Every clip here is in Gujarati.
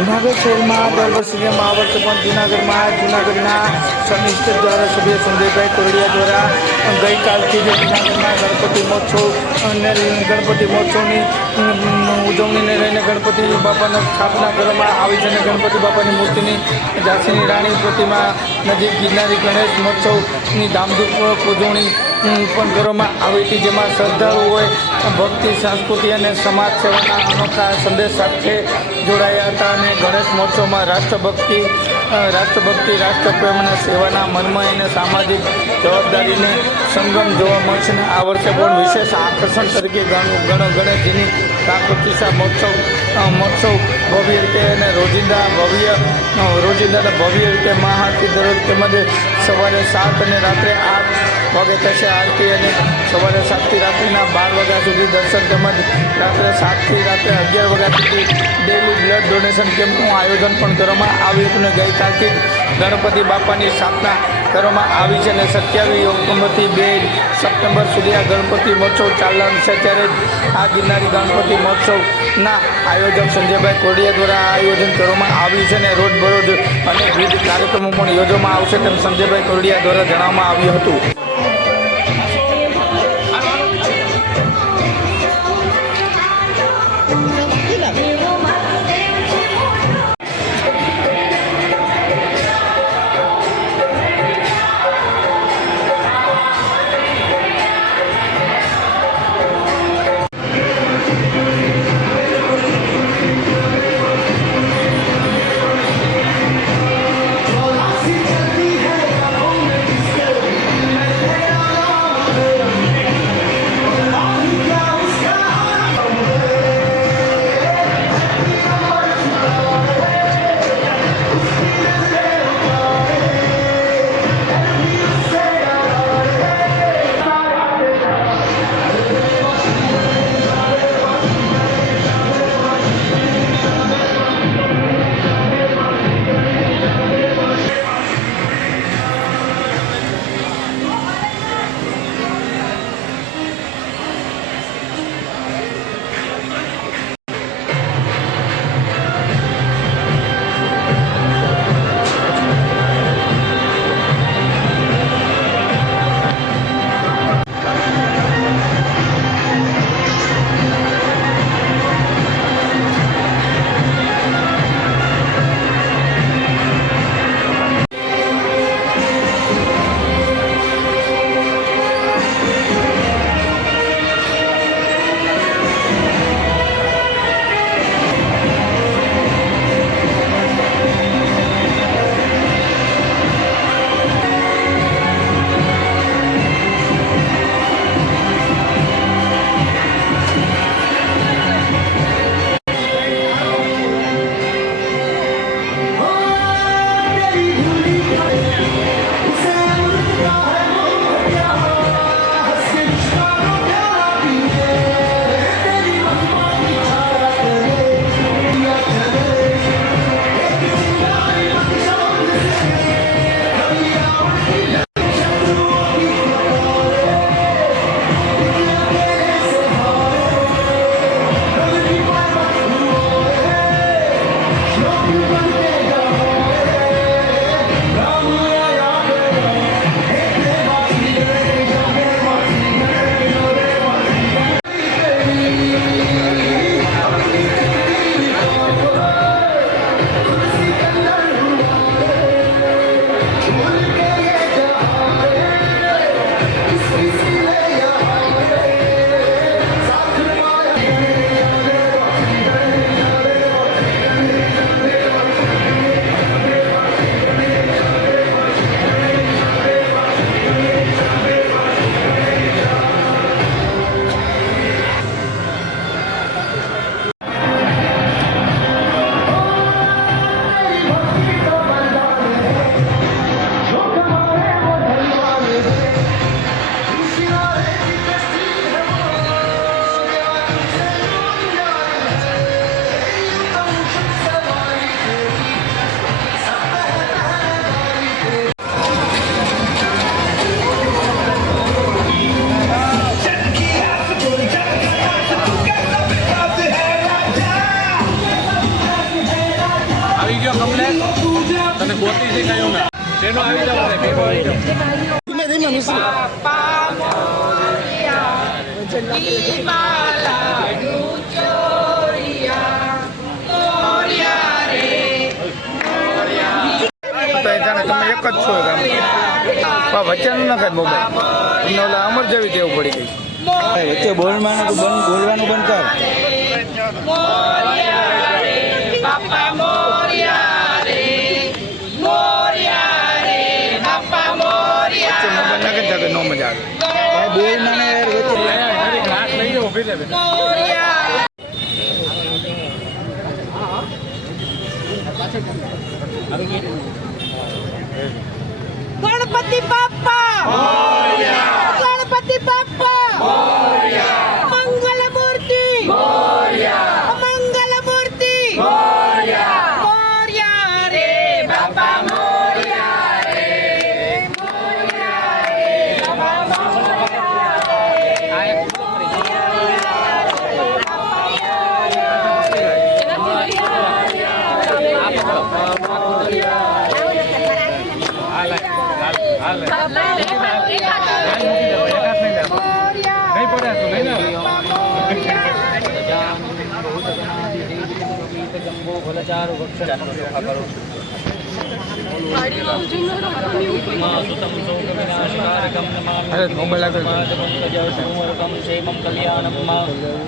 જૂનાગઢ શહેરમાં દર વર્ષે જેમ આ વર્ષે પણ જૂનાગઢના સમિષ્ટ ધારાસભ્ય સંજયભાઈ કોરડિયા દ્વારા ગઈકાલથી જ જૂનાગઢના ગણપતિ મહોત્સવ અને ગણપતિ મહોત્સવની ઉજવણીને લઈને ગણપતિ બાપાની સ્થાપના કરવામાં આવી છે અને ગણપતિ બાપાની મૂર્તિની ઝાંસીની રાણી પ્રતિમા નજીક ગિરનારી ગણેશ મહોત્સવની ધામધૂમપૂર્વક ઉજવણી પણ કરવામાં આવી હતી, જેમાં શ્રદ્ધાળુઓએ ભક્તિ, સંસ્કૃતિ અને સમાજ સેવાના અનોખા સંદેશ સાથે જોડાયા હતા અને ગણેશ મહોત્સવમાં રાષ્ટ્રભક્તિ, રાષ્ટ્રપ્રેમ અને સેવાના મનમાં અને સામાજિક જવાબદારીને સંગમ જોવા મળશે. આ વર્ષે પણ વિશેષ આકર્ષણ તરીકે ગણેશજીની પ્રાણ મહોત્સવ ભવ્ય રીતે અને રોજિંદાના ભવ્ય રીતે મહાઆરતી દરરોજ તેમજ સવારે 7 અને રાત્રે 8 વાગે થશે આરતી અને સવારે 7થી રાત્રિના 12 વાગ્યા સુધી દર્શન તેમજ રાત્રે 7થી રાત્રે 11 વાગ્યા સુધી ડેલી બ્લડ ડોનેશન કેમ્પનું આયોજન પણ કરવામાં આવ્યું હતું અને ગઈકાલથી ગણપતિ બાપાની સ્થાપના કરવામાં આવી છે અને 27 ઓક્ટોબરથી 2 સપ્ટેમ્બર સુધી આ ગણપતિ મહોત્સવ ચાલવાનું છે. ત્યારે આ ગિરનારી ગણપતિ મહોત્સવના આયોજક સંજયભાઈ કોરડિયા દ્વારા આ આયોજન કરવામાં આવ્યું છે અને રોજબરોજ અનેક વિવિધ કાર્યક્રમો પણ યોજવામાં આવશે તેમ સંજયભાઈ કોરડિયા દ્વારા જણાવવામાં આવ્યું હતું. જાઓ કમલે તને ગોતી છે કયું ના તેનો આવી જાવ ને ભેગો આવી જાવ ધીમે ધીમે મિશ્રી તો એ જાણે તમે એક જ છો ગામ વચ્ચેનું ના ખાય મોબાઈલ તમને ઓલા અમર જેવી ટેવ પડી ગઈ વચ્ચે બોલવાનું બોલવાનું બંધ કર મોબાઈલ નાખે ને નો મજા આવે બોલ મને ઘાસ લઈ જાઓ ઉભી લે ગણપતિ બાપ્પા ગણપતિ બાપ્પા મંગલ મૂર્તિ મંગલ મૂર્તિ મોર્યા રે બાપા મોર્યા રે મોર્યા રે બાપા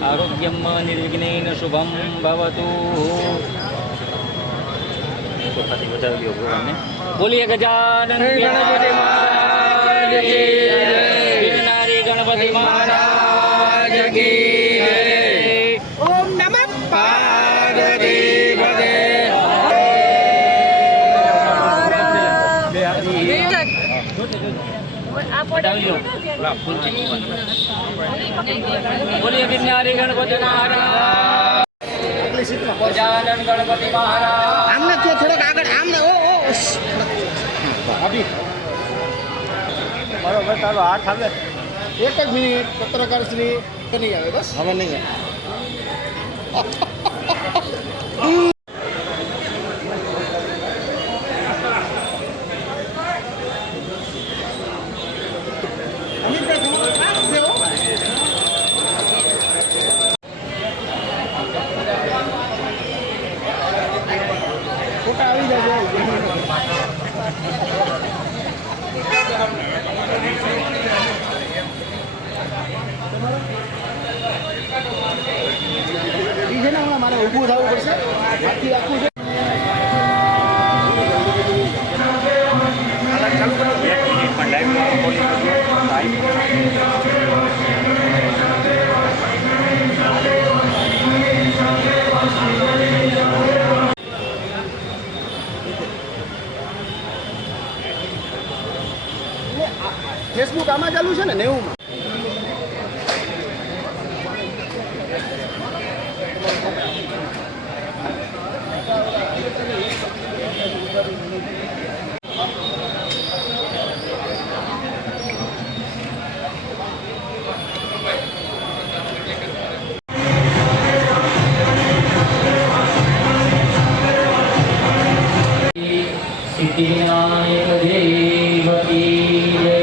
આરોગ્યમ નિર્વિઘ્નેન શુભમ ભવતુ બોલીએ ગજાનન ગણપતિ મહારાજ કી જય ગિરનારી ગણપતિ મહારાજ કી જય ઓમ નમઃ પાર્વતી પદે બોલીએ ગિરનારી ગણપતિ મહારાજ ગજાનન ગણપતિ મહારાજ આમને જો થોડોક આગળ આમને ઓ બરોબર ચાલો હાથ આવે એક જ મિનિટ પત્રકાર શ્રી નહીં આવે બસ હવે નહીં આવે ફોટા આવી જાય છે ને હમણાં મારે ઊભું થવું પડશે બાકી આખું છે ફેસબુક આમાં ચાલુ છે ને 90માં સિદ્ધિવિનાયક દેવ કી જય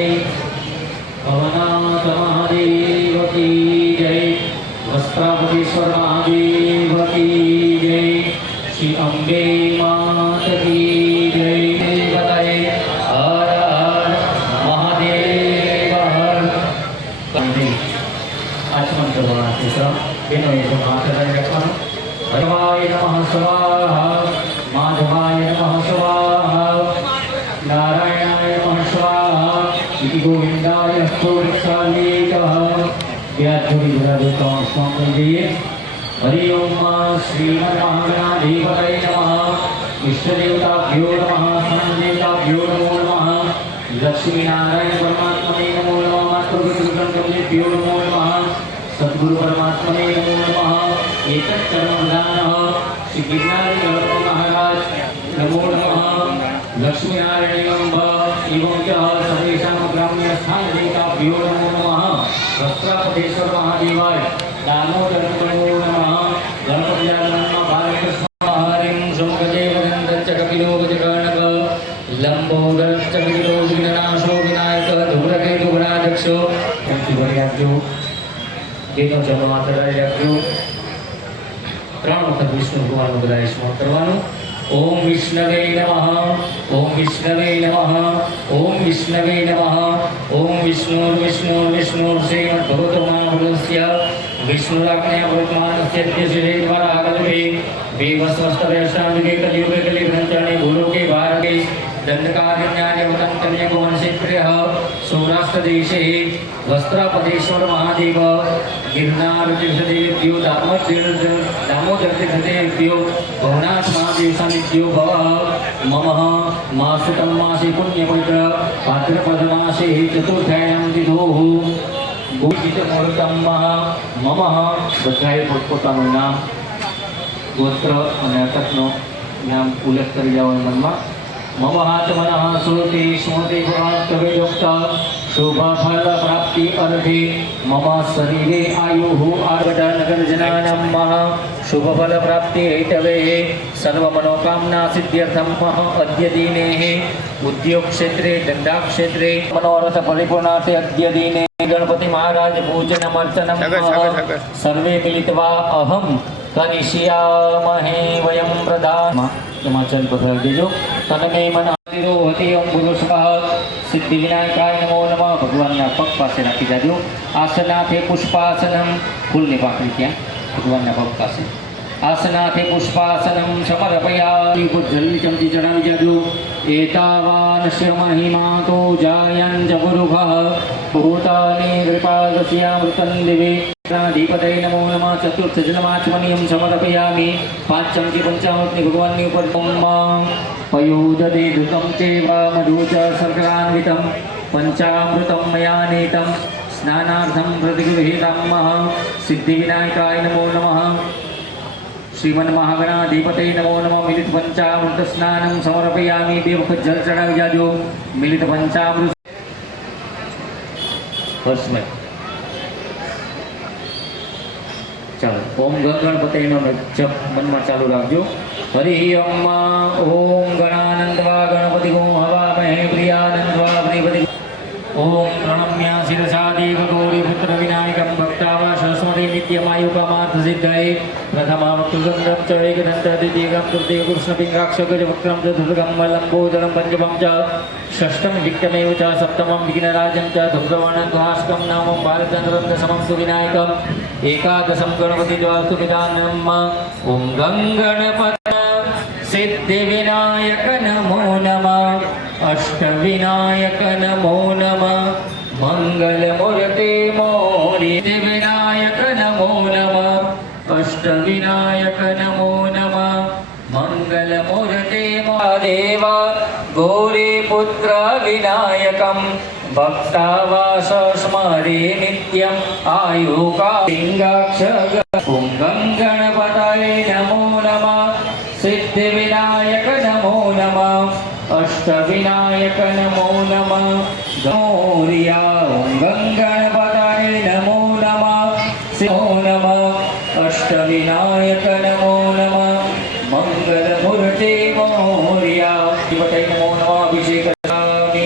ભવનાથ મહાદેવ કી જય વસ્ત્રાપતિશ્વર મહાદેવ કી જય શ્રી અંબે માત કી જય બતાય હર હર મહાદેવ હર કંદી આચમન કરવાના છે સર બેનો એ હાથ લઈને રાખવાનું હરવાય નમઃ સ્વાહા માધવાય નમઃ સ્વાહા નારાયણાય નમઃ સ્વાહા ઇતિ ગોવિંદાય સ્તુતિસાલીકઃ ત્યાં જોડી બધા દોસ્તો સ્વામ કરી દઈએ હરિ ઓમ શ્રીમદ મહાગણાધિપતये નમઃ ઇષ્ટદેવતાભ્યો નમઃ સન્દેવતાભ્યો નમો નમઃ લક્ષ્મીનારાયણ પરમાત્મને નમો નમઃ માતૃપિતૃગણભ્યો નમો નમઃ સદ્ગુરુ પરમાત્મને નમો નમઃ એતચ્ચરણદાનઃ શ્રી ગિરનારી ગણપતિ મહારાજ નમો નમઃ લક્ષ્મીનારાયણમ એવં ચ સર્વેષાં ગ્રામ્ય સ્થાન દેવતાભ્યો નમો નમઃ વસ્ત્રાપતેશ્વર મહાદેવાય દામોદરમ નમો નમઃ ગણપતિયાનંદ ભારત સ્વાહરિં સંગજે વદંતચ બેનો જમો હાથ હલાવી રાખજો. 3 વખત વિષ્ણુ ભગવાનનું બધાએ સ્મરણ કરવાનું. ઓમ વિષ્ણવે નમઃ ઓમ વિષ્ણવે નમઃ ઓમ વિષ્ણવે નમઃ ઓમ વિષ્ણુ શ્રીમદ ભગવતો મહાપુરુષસ્ય વિષ્ણુરાજ્ઞા વર્તમાનસ્ય શ્રી દ્વારા આગળે વિવસ્વસ્તવેષ્ટાંગે કલિયુગે કલિગ્રંથાને ભૂલોકે ભારતે દંડકારણ્યાને વતંતમ્ય ભુવનક્ષેત્રઃ સૌરાષ્ટ્રદેશે વસ્ત્રાપદેશ્વર મહાદેવ ગિરનાર તીર્થદેવેભ્યો દામોદર તીર્થદેવેભ્યો ભવનાથ મહાદેવ સાનિધ્યો ભવ મમ માસુતમ માસે પુણ્યપવિત્ર ભાદ્રપદ માસે ચતુર્થાયામ તિથોઃ ગોવિંદ મુહૂર્તમ મમ બધાએ પોતપોતાનું નામ ગોત્ર અને અટકનો નામ ઉલ્લેખ કરી જવાનું મનમાં. મમ આત્મનઃ શ્રુતિ સ્મૃતિ પુરાણકવેદોક્ત શુભફલ પ્રાપ્તિ અર્થે મમ શરીરે આયુઃ આર્ગનગર જનાનામ શુભફલ પ્રાપ્તિ હેતવે સર્વ મનોકામના સિદ્ધ્યર્થમ અદ્ય દિને ઉદ્યોગ ક્ષેત્રે ધંધા ક્ષેત્રે મનોરથ પરિપૂર્ણાર્થે અદ્ય દિને ગણપતિ મહારાજ પૂજનમ અર્ચનમ સર્વે મિલિત્વા અહમ કનિષ્યામહે વયમ પ્રદાન. હિમાચલ પધરાવી દેજો. તનમે મન આતિરો હતી ઓમ પુરુષઃ સિદ્ધિ વિનાયકાય નમો નમઃ. ભગવાનના પગ પાસે રાખી જાજો. આસનાથે પુષ્પાસનમ. ફૂલની પાંખડી ત્યાં ભગવાનના પગ પાસે. આસનાથે પુષ્પાસનમ સમર્પયામિ. ઉપર જલની ચમચી ચડાવી જાજો. એતાવાનસ્ય મહિમા તો જાયં ચ ગુરુભઃ ભૂતાની કૃપાદસ્યામૃતં દિવે ધીપતય નમો નમઃ. ચતુર્થ જન્માચમનિયમ સમર્પયામિ. 5 ચમચી પંચામૃતની ભગવાનની ઉપર પયોદદે ધૃતમ ચેવ મધુચ શર્કરાન્વિતમ પંચામૃતમ મયા નીતમ સ્નાનાર્થમ પ્રતિગૃહીતમ. સિદ્ધિ વિનાયકાય નમો નમઃ. શ્રીમન મહાગણાધિપતય નમો નમઃ. મિલિત પંચામૃત સ્નાનમ સમર્પયામિ. 2 વખત જલ ચડાવી જાજો. મિલિત પંચામૃત હર્ષમય. ચાલો ઓમ ગણપતયનો જપ મનમાં ચાલુ રાખજો. હરિ ઓમ ઓમ ગણાનંદવા ગણપતિ ઓમ હવામહે પ્રિયાનંદવા પ્રિયપતિ. ઓમ પ્રણમ્યા શિરસા દેવ ગૌરી પુત્ર વિનાયકમ ભક્તાવા સરસ્વતી નિત્યમાયુકામાર્થ સિદ્ધયે પ્રથમાવક્તુગંધમ ચ એકદંત દ્વિતીયગમ તૃતીય કૃષ્ણપિંગાક્ષ ગજવક્त्रम ચતુર્ગમ લંબોદરમ પંચમમ ચ ષષ્ઠમ વિક્રમેવ ચ સપ્તમમ વિઘ્નરાજમ ચ ધૂમ્રવર્ણં દ્વાષ્કમ નામં બાલચંદ્રમ દશમં તુ વિનાયકમ એકાદશમ ગણપતિ દ્વાસ્તુ વિધાનમ. ઓમ ગંગણપત સિદ્ધિ વિનાયક નમો નમઃ. અષ્ટવિનાયક નમો નમઃ. મંગલ મૂર્તિ મોરી વિનાયક નમો નમઃ. અષ્ટવિનાયક નમો નમઃ. મંગલ મૂર્તિ મહાદેવ ગૌરી પુત્ર વિનાયકમ ભક્તાવાસ સ્મરે નિત્યમ આયુકા લિંગાક્ષ. ઓમ ગંગણપતયે નમો નમઃ. સિદ્ધિ વિનાયક નમો નમઃ. અષ્ટવિનાયક નમો નમઃ. ગૌરિયા. ઓમ ગંગણપતયે નમો નમઃ. નમો નમઃ. અષ્ટવિનાયક નમો નમઃ. મંગલ મૂર્તિ મોર્યા. પતય નમો નમઃ. અભિષેક કરામિ.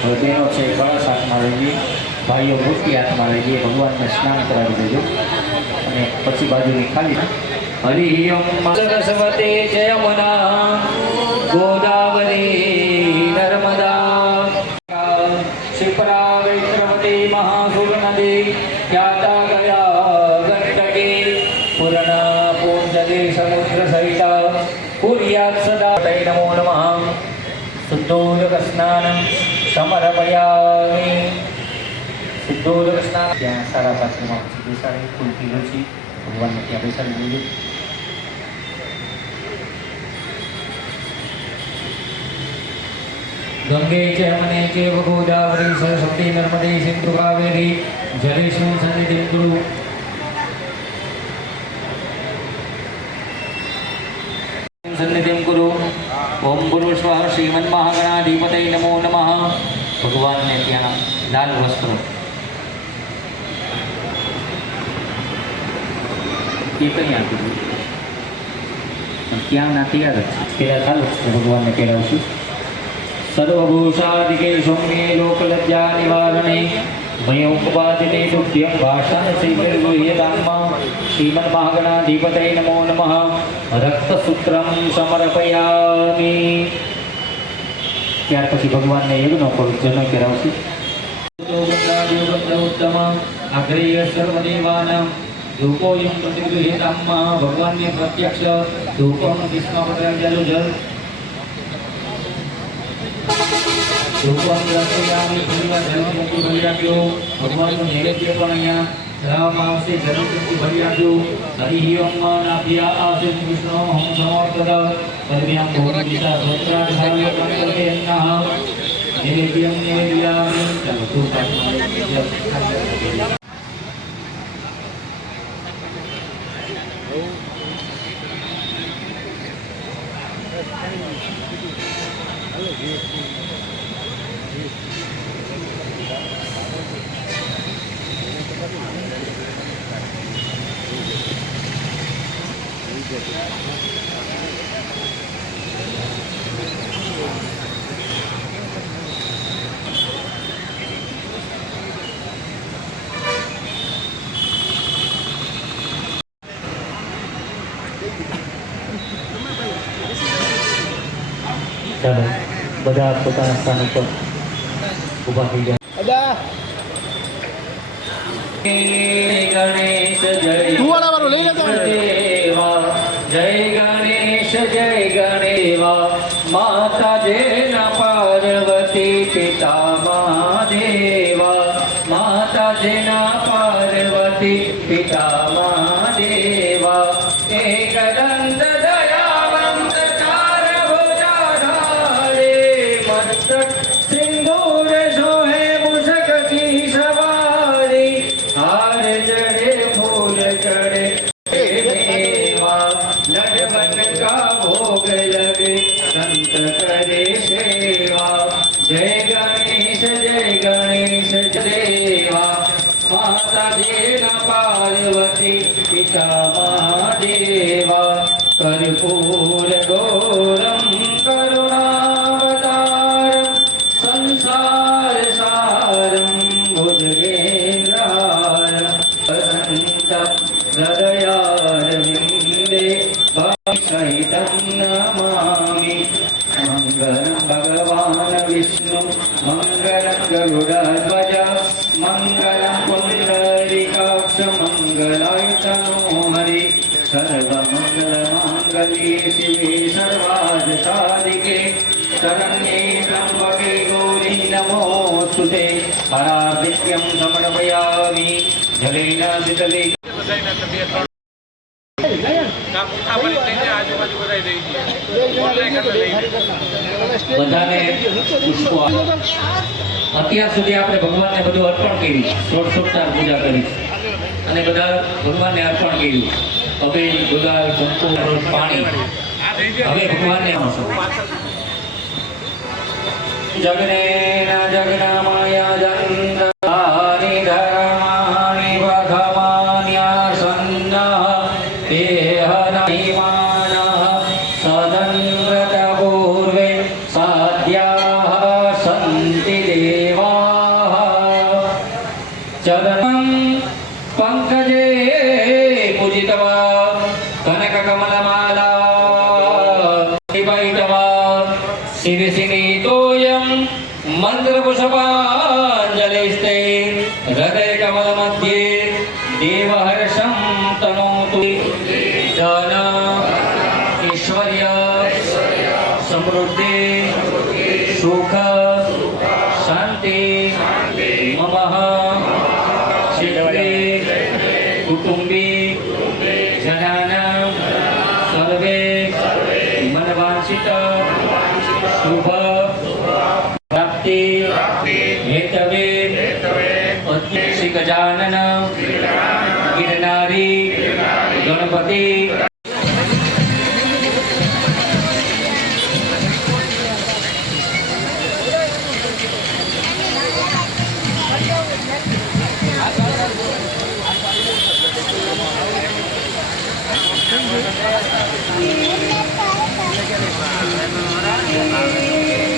હવે બહેનો છે કળશ હાથમાં લઈ લઈએ, ભાઈઓ મૂર્તિ હાથમાં લઈ લઈએ. ભગવાનને સ્નાન કરાવી દેજો અને પછી બાજુની ખાલી. હરિ ઓમ સરસ્વતી જય યમુના ગોદાવરી નર્મદા શિપ્રા વૈષ્ણવતી મહાસુરનદી ખ્યાતા ગયા ગંડકી પૂર્ણા પૂંજલિ સમુદ્ર સહિત કુર્યાત સદા. નમો નમઃ. શુદ્ધોદક સ્નાનમ સમર્પયામિ. શુદ્ધોદક સ્નાન ત્યાં સારા પાત્રમાં બેસાડી ફૂલથી લૂછી ભગવાનને ત્યાં બેસાડી દીધું. ગંગે ચ યમુને ચૈવ ગોદાવરી સરસ્વતી નર્મદે સિંધુ કાવેરી જલેસ્મિન સન્નિધિં કુરુ. સન્નિધિં કુરુ. ઓમ પુરુષઃ શ્રીમન મહાગણાધિપતય નમો નમઃ. ભગવાનને ત્યાં લાલ વસ્ત્રો એ કંઈ આપી દીધું ત્યાં ના તૈયાર જ છે. પેલા ચાલો ભગવાનને પહેરાવશું. સર્વભૂષાદિકે સૌમ્યે લોકલજ્જા નિવારણે मयोपवादिने तुभ्यं भाषानश्रीर्गुह्यताम्मा श्रीमन्महागणाधिपतये नमो नमः रक्तसूत्रं समर्पयामि ત્યાર પછી ભગવાનને યજ્ઞ જન કરાવશે ઉત્તમ અગ્રેય સર્વદેવાનાં ધૂપોયમ પ્રતિગૃહ્યતામ્મા ભગવાનને પ્રત્યક્ષ ધૂપોનું કિસ્મા પધરાવ્યાલો જલ ધૂપોનું રસોયામી ઘણીવાર જલથી ભરી આપ્યો ભગવાનનું નૈવેદ્ય પણ અહીંયા ધરાવવામાં આવશે જલથી ભરી આપ્યું હરિ ઓમ નાભ્યા આસે કૃષ્ણ હોમ સમર્પદ દરમિયાન ભોગ દીધા ધોત્રા ધાર્ય મંગલે અન્નઃ નૈવેદ્યમ નૈવેદ્યામિ ચાલો ધૂપ ચાલો બધા પોતાના સ્થાન ઉપર ઊભા થઈ જાય ગણેશ જય ગણેશ જય ગણેવા માતા જેના પાર્વતી પિતા મહાદેવા માતા જેના પાર્વતી પિતા મહાદેવા એક દંત દયાવંત ચાર ભુજાધારે મસ્તક સિંદૂર શોહે મુષક કી સવારી હાર ચढ़े फूल चढ़े लडबन का भोग लगे संत करे सेवा जय गणेश देवा माता जेना पार्वती पिता महादेवा कर्पूर गौरम करुणावतारम संसार सारम भुजगेन्द्रारम हृदयारविन्दे सहितं नमामि मङ्गलं भगवान् विष्णु मङ्गलं गरुडध्वज मङ्गलं पुण्डरीकाक्ष मङ्गलाय तनो हरि सर्वमङ्गलमाङ्गल्ये शिवे सर्वार्थसाधिके शरण्ये त्र्यम्बके गौरी नमोऽस्तुते हरादित्यं समर्पयामि जलेन शीतले બધાયના તબિયત કામ ઉઠા ભરી થઈને આજુબાજુ બધાય દઈ દઈએ ઓનલાઈન કરતા લઈ બધાને પુષ્પો અત્યાર સુધી આપણે ભગવાનને બધું અર્પણ કર્યું ષોડશોપચાર પૂજા કરી અને બધા ભગવાનને અર્પણ કર્યું હવે ગુલાલ કંકુ પાણી હવે ભગવાનને જગનેના જગનામાયા જંતાની ધર્માણી ભગવાન્યાસન્નઃ તેહનહિમાનઃ સદન્વ્રત પૂર્વે સાધ્યાઃ સન્તિ દેવાઃ ચરણં પંકજે પૂજિતવા કનકકમલમાલા વિવૈતવા શિરસિનીતોયં મંત્રપુષ્પાഞ്જલિસ્તે હૃદયકમલमध्ये દેવહર્ષં તનોતુ ધન ઐશ્વર્ય સમૃદ્ધિ સુખ શાંતિ મમઃ ક્ષેત્રે કુટુંબી જનાનાં સર્વે મનવાંછિત શુભ પ્રાપ્તિ હેતવે શ્રી ગજાનન ગિરનારી ગણપતિ Thank you.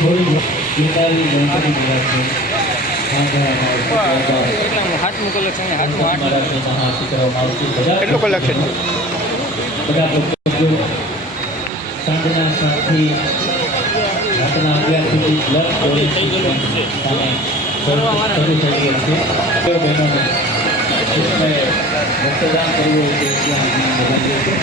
થોડી ગીતાની ગણપતિ બિરાજશે. હાથનું કલેક્શન હાથનું મહારાજને મહાઆરતી કરવામાં આવશે. કેટલું કલેક્શન છે? બધા ભક્તો સાંજના 7 થી રાતના 11 સુધી બ્લડ ડોનેશન સામે શરૂ થઈ ગઈ છે. બહેનોને જેમને રક્તદાન કરવું હોય તે ત્યાં બધાએ છે.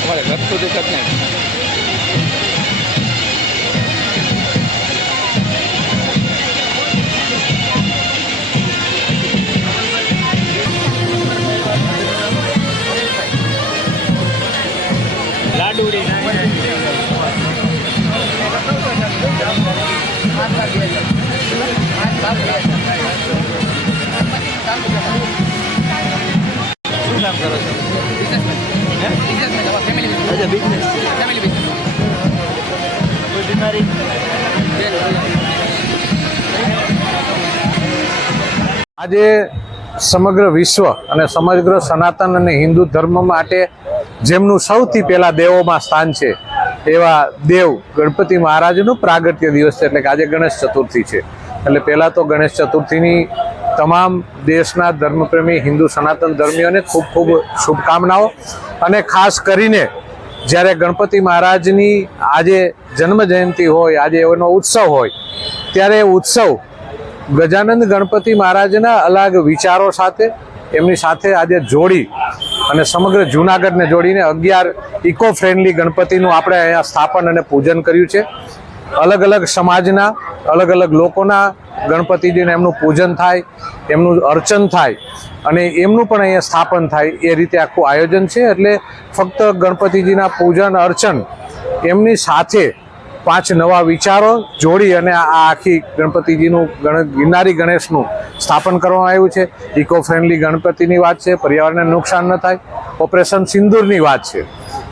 તમારે ઘર સુધી કરને શું કામ કરો છો? અચ્છા, બિઝનેસ. કોઈ બીમારી? આજે સમગ્ર વિશ્વ અને સમગ્ર સનાતન અને હિન્દુ ધર્મ માટે જેમનું સૌથી પહેલા દેવોમાં સ્થાન છે એવા દેવ ગણપતિ મહારાજનું પ્રાગટ્ય દિવસ છે, એટલે કે આજે ગણેશ ચતુર્થી છે. એટલે પહેલાં તો ગણેશ ચતુર્થીની તમામ દેશના ધર્મપ્રેમી હિન્દુ સનાતન ધર્મીઓને ખૂબ ખૂબ શુભકામનાઓ. અને ખાસ કરીને જ્યારે ગણપતિ મહારાજની આજે જન્મ જયંતિ હોય, આજે એનો ઉત્સવ હોય, ત્યારે ઉત્સવ ગજાનંદ ગણપતિ મહારાજના અલગ વિચારો સાથે એમની સાથે આજે જોડી અને સમગ્ર જૂનાગઢને જોડીને 11 ઇકો ફ્રેન્ડલી ગણપતિનું આપણે અહીંયા સ્થાપન અને પૂજન કર્યું છે. અલગ અલગ સમાજના અલગ અલગ લોકોના ગણપતિજીને એમનું પૂજન થાય, એમનું અર્ચન થાય અને એમનું પણ અહીંયા સ્થાપન થાય, એ રીતે આખું આયોજન છે. એટલે ફક્ત ગણપતિજીના પૂજન અર્ચન એમની સાથે 5 નવા વિચારો જોડી અને આ આખી ગણપતિજીનું ગિરનારી ગણેશનું સ્થાપન કરવામાં આવ્યું છે. ઇકો ફ્રેન્ડલી ગણપતિની વાત છે, પર્યાવરણને નુકસાન ન થાય. ઓપરેશન સિંદૂરની વાત છે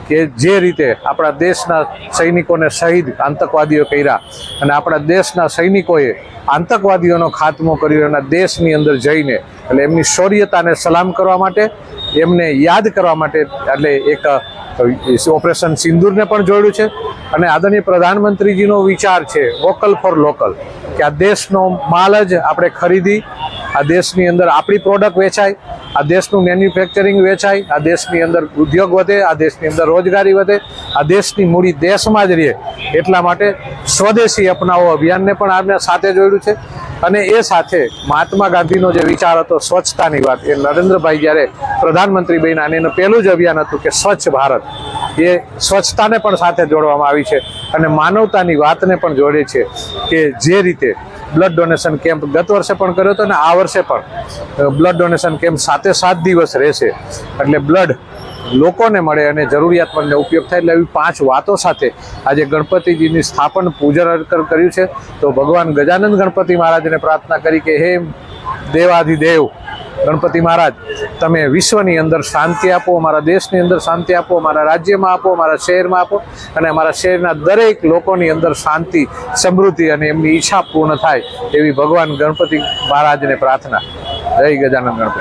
કે જે રીતે આપણા દેશના સૈનિકોને શહીદ આતંકવાદીઓ કર્યા અને આપણા દેશના સૈનિકોએ આતંકવાદીઓનો ખાત્મો કર્યો એના દેશની અંદર જઈને, એટલે એમની શૌર્યતાને સલામ કરવા માટે, એમને યાદ કરવા માટે એટલે એક ઓપરેશન સિંદૂરને પણ જોડ્યું છે. અને આદરણીય પ્રધાનમંત્રીજીનો વિચાર છે વોકલ ફોર લોકલ, કે આ દેશનો માલ જ આપણે ખરીદી, આ દેશની અંદર આપણી પ્રોડક્ટ વેચાય, આ દેશનું મેન્યુફેક્ચરિંગ વેચાય, આ દેશની અંદર ઉદ્યોગ વધે, આ દેશની અંદર રોજગારી વધે, આ દેશની મૂડી દેશમાં જ રહે. એટલા માટે સ્વદેશી અપનાવો અભિયાનને પણ આપણે સાથે જોડ્યું છે. અને એ સાથે મહાત્મા ગાંધીનો જે વિચાર હતો સ્વચ્છતાની વાત, એ નરેન્દ્રભાઈ જ્યારે પ્રધાનમંત્રી બન્યા અને એનું પહેલું જ અભિયાન હતું કે સ્વચ્છ ભારત, એ સ્વચ્છતાને પણ સાથે જોડવામાં આવી છે. અને માનવતાની વાતને પણ જોડે છે કે જે રીતે બ્લડ ડોનેશન કેમ્પ ગત વર્ષે પણ કર્યો હતો અને આ વર્ષે પણ બ્લડ ડોનેશન કેમ્પ 7 દિવસ રહેશે. એટલે બ્લડ લોકોને મળે અને જરૂરિયાતમંદને ઉપયોગ થાય. એટલે એવી 5 વાતો સાથે આજે ગણપતિજીની સ્થાપન પૂજન કર્યું છે. તો ભગવાન ગજાનંદ ગણપતિ મહારાજને પ્રાર્થના કરી કે હે દેવાધિદેવ ગણપતિ મહારાજ, તમે વિશ્વની અંદર શાંતિ આપો, અમારા દેશની અંદર શાંતિ આપો, અમારા રાજ્યમાં આપો, અમારા શહેરમાં આપો અને અમારા શહેરના દરેક લોકોની અંદર શાંતિ, સમૃદ્ધિ અને એમની ઈચ્છા પૂર્ણ થાય એવી ભગવાન ગણપતિ મહારાજને પ્રાર્થના. જય ગજાનંદ ગણપતિ.